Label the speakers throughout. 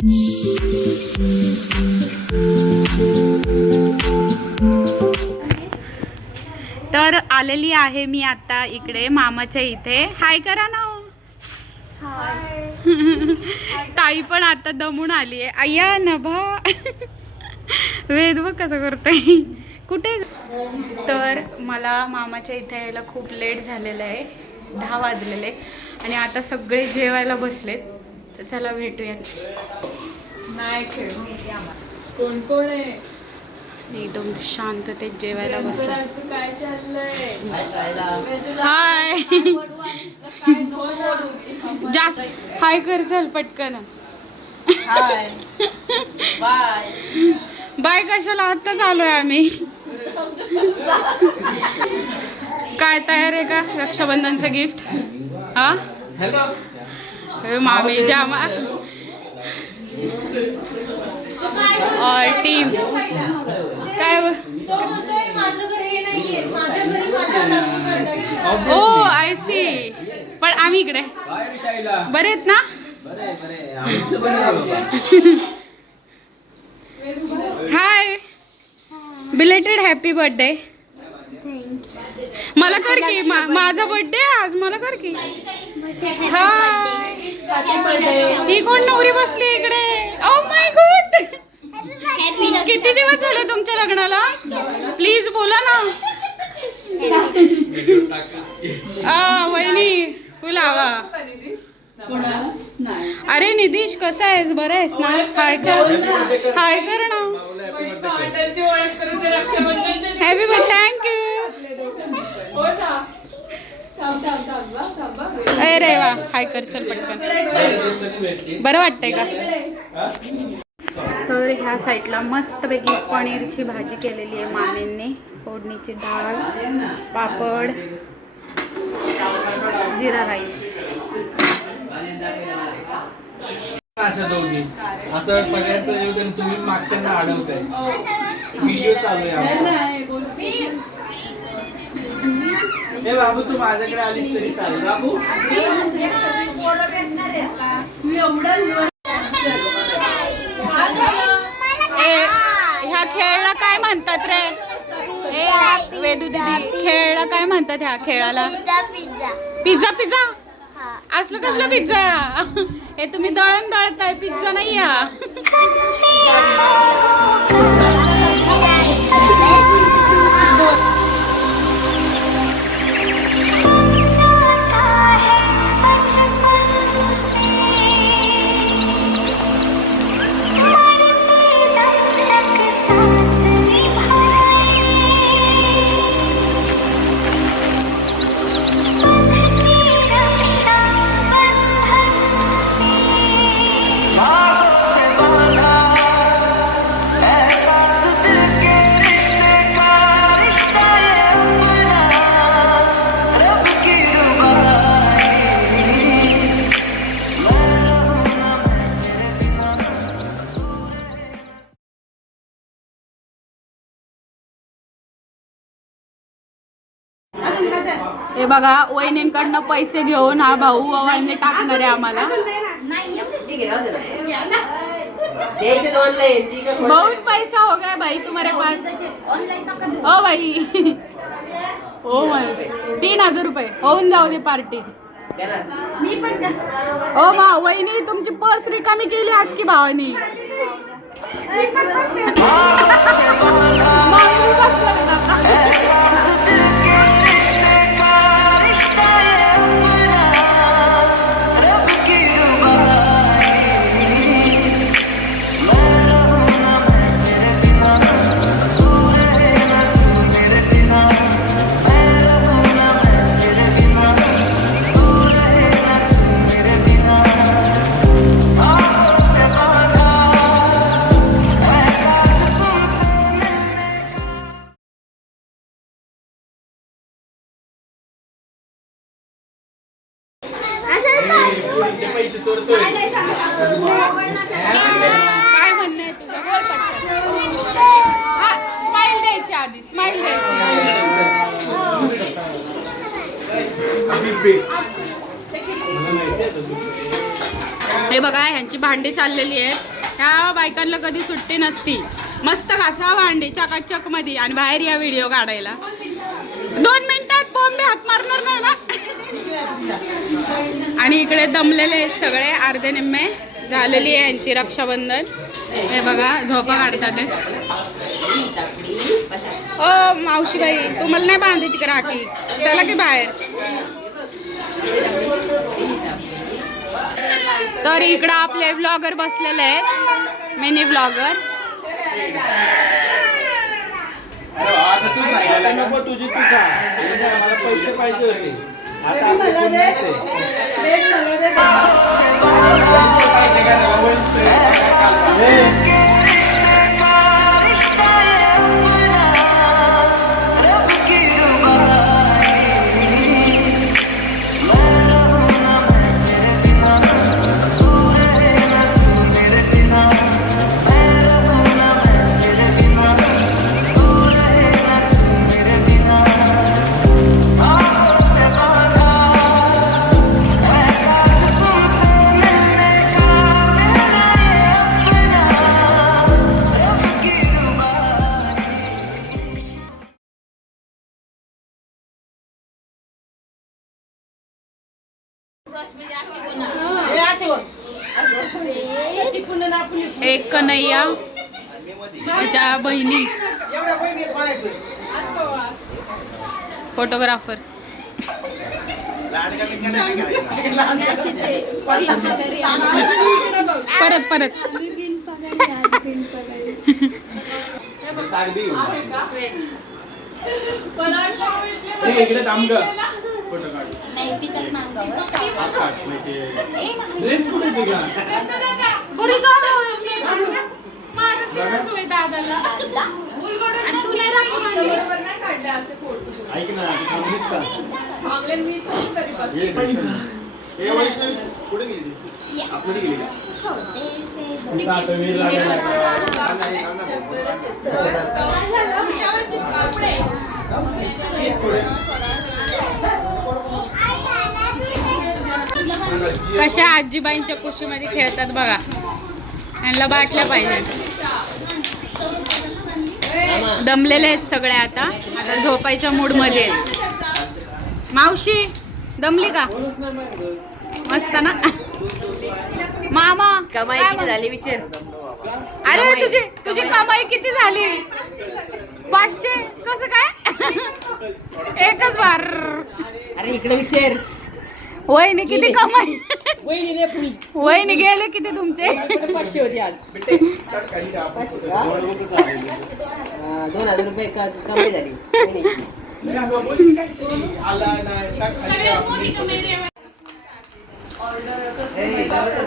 Speaker 1: तर आलेली आहे मी आता इकडे मामाच्या इथे. हाय करा ना ताई पण आता दमून आली आहे. अय्या नभा. वेद बघ कसं करतोय. कुठे? तर मला मामाच्या इथे यायला खूप लेट झालेलं आहे. दहा वाजलेले. आणि आता सगळे जेवायला बसलेत. तर चला भेटूयात
Speaker 2: नाही खेळ. कोण कोण आहे?
Speaker 1: एकदम शांततेत जेवायला बसले.
Speaker 2: मित्राचं काय चाललंय?
Speaker 1: हाय. जास्त हाय कर चल पटकन.
Speaker 2: हाय. बाय.
Speaker 1: बाय कशाला? आत्ता चालू आहे आम्ही. काय तयार आहे का? रक्षाबंधनचं गिफ्ट हा? हे मामी जामा टीम. काय हो आय सी पण आम्ही इकडे. बरे आहेत ना? हाय बिलेटेड हॅपी बर्थडे मला कर की मा- माझा बर्थडे आज मला कर की. ही कोण नवरी बसली इकडे? ओ माय गॉड किती दिवस झाले तुमच्या लग्नाला? प्लीज बोला ना. आ, वहिनी बोलावा अरे निधीश कसा आहेस? बरा आहेस ना? हाय कर. हाय कर ना.
Speaker 2: हॉटेलची ओळख करून ते रक्षाबंधनच्या
Speaker 1: हॅपी बर्थडे थँक्यू
Speaker 2: हो ना. थांब थांब थांब बा, थांब बा.
Speaker 1: अरे वा. हाय कर चल पटकन. बरं वाटतंय का? तर ह्या साईडला मस्तपैकी पनीरची भाजी केलेली आहे मानेंनी फोडणीची डाळ पापड जिरा राईस.
Speaker 3: अशा दोघी? असं सगळ्यांचं नियोजन तुम्ही मागच्यांना अडवताय व्हिडिओ चालू आहे आमचा.
Speaker 2: नाही, बोल.
Speaker 3: ए बाबू तू माझ्याकडे आलीस तरी चालेल. बाबू?
Speaker 1: ए ह्या खेळला काय म्हणतात रे? ए वेदू दिदी खेळला काय म्हणतात ह्या खेळाला? Pizza pizza? असलं कसलं पिझ्झा हे तुम्ही दळण दळताय पिझ्झा नाही हा बघा वहिनींकडनं पैसे घेऊन हा भाऊ वहिनी टाकणार आहे आम्हाला. बहुत पैसा हो गया भाई तुम्हारे पास। ओ भाई ओ भाई तीन हजार रुपये होऊन जाऊ दे पार्टी। ओ मा वहिनी तुमची पर्स रिकामी केली हक्की भावानी. काय म्हणणं आहे तुझं? बोल पटकन. हा स्माइल द्यायची आधी स्माइल द्यायची. हे बघा ह्यांची भांडी चाललेली आहेत. ह्या बायकांना कधी सुट्टी नसती. मस्त घासा हो भांडी चकाचकमध्ये आणि बाहेर या व्हिडिओ काढायला. दोन मिनिटात बॉम्बे हात मारणार नाही ना? आणि इकडे दमलेले आहेत सगळे अर्धे निम्मे. झालेली आहे यांची रक्षाबंधन. हे बघा झोपा काढतात ओ मावशीबाई तुम्हाला नाही बांधायची का राखी? चला की बाहेर. तर इकडं आपले ब्लॉगर बसलेले आहेत. मिनी ब्लॉगर
Speaker 3: नको तुझी पैसे पाहिजे होते. आता आपले
Speaker 1: एक कन्हैया त्याच्या बहिणी. फोटोग्राफर परत परत.
Speaker 3: इकडे थांब काढ. हात काढ, म्हणजे ड्रेस कुठे तुझा
Speaker 1: बरी दादाला. आणि तू नाही राखी बांधली?
Speaker 2: बरोबर नाही काढले आमचे फोटो.
Speaker 4: ऐक ना. ए वैष्णवी कुठे गेली गेली का
Speaker 1: कशा आजीबाईंच्या कुशीमध्ये खेळतात बघा. यांना बाटल्या पाहिजे. दमलेले आहेत सगळे आता. आता झोपायच्या मूडमध्ये आहेत. मावशी दमली का? मस्त ना? मामा
Speaker 5: कमाई किती झाली विचार.
Speaker 1: अरे तुझी तुझी कमाई किती झाली? पाचशे? कसं काय? एकच बार.
Speaker 5: अरे इकडे विचार.
Speaker 1: वहिनी किती कमाई.
Speaker 5: वहिनी
Speaker 1: गेले किती तुमचे?
Speaker 5: पाचशे होती आज. हा, दोन हजार रुपये का- कमाई झाली. वहिनीची. ए, गावाचं.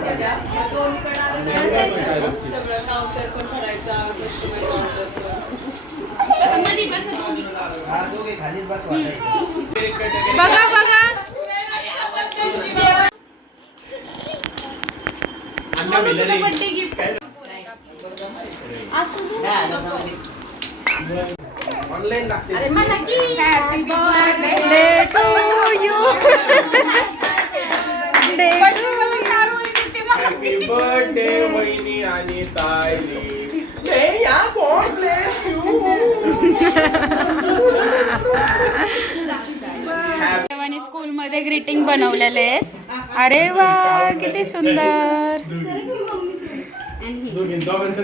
Speaker 2: दोन्हीकडे आलं तर असायचं. सगळं काउंटर पण करायचा customer order पण.
Speaker 1: बघा बघा
Speaker 3: अण्णा
Speaker 1: happy birthday to you
Speaker 3: happy birthday वहिनी आणि सायली. मे या गॉड ब्लेस यू
Speaker 1: देवानी स्कूल मध्ये ग्रीटिंग बनवलेले. अरे वा किती सुंदर.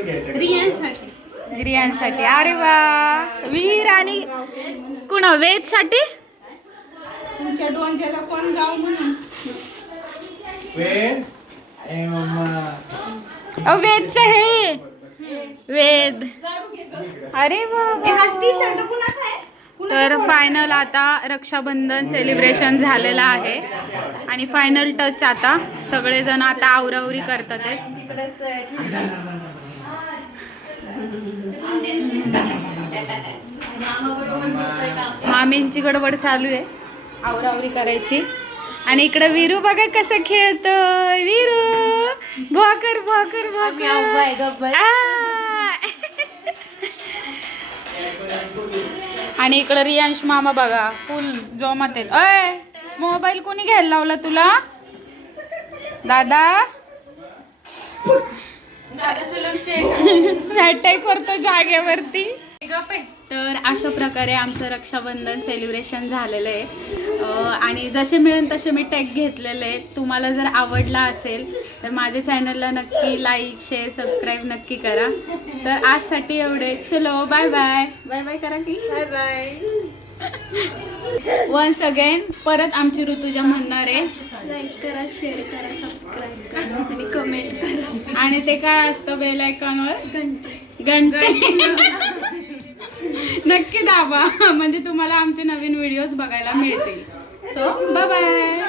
Speaker 3: घ्यायचं
Speaker 1: स्त्रियांसाठी अरे वा. वीर आणि कुणा वेदसाठी
Speaker 2: तुमच्या कोण गाव म्हणून?
Speaker 3: वेद? ए मम्मा.
Speaker 1: वेदच हे. वेद. अरे वा वा. तर फायनल आता रक्षाबंधन सेलिब्रेशन झालेलं आहे. आणि फायनल टच आता सगळेजण आता आवरावरी करतात आहेत. मामींची गडबड चालू आहे. आवरावरी करायची. आणि इकडं विरू बघा कसं खेळतोय. विरू भोकर भोकर भोकर. आणि इकडं रियांश मामा बघा फुल जोमात आहेत अय मोबाईल कोणी घ्यायला लावला तुला? दादा? हॅटॅक करतो जागेवरती. तर अशा प्रकारे आमचं रक्षाबंधन सेलिब्रेशन झालेलं आहे. आणि जसे मिळेल तसे मी टॅग घेतलेले आहेत. तुम्हाला जर आवडला असेल तर माझ्या चॅनलला नक्की लाईक शेअर सबस्क्राईब नक्की करा. तर आजसाठी एवढे. चलो बाय बाय बाय बाय करा की
Speaker 2: बाय बाय
Speaker 1: वन्स अगेन परत आमची ऋतुजा म्हणणार आहे.
Speaker 6: लाईक करा शेअर करा सबस्क्राईब करा. आणि कमेंट करा.
Speaker 1: आणि ते काय असतं बेल आयकॉनवर
Speaker 6: घंटे
Speaker 1: घंटे नक्की दाबा. म्हणजे तुम्हाला आमचे नवीन व्हिडिओज बघायला मिळतील. So bye bye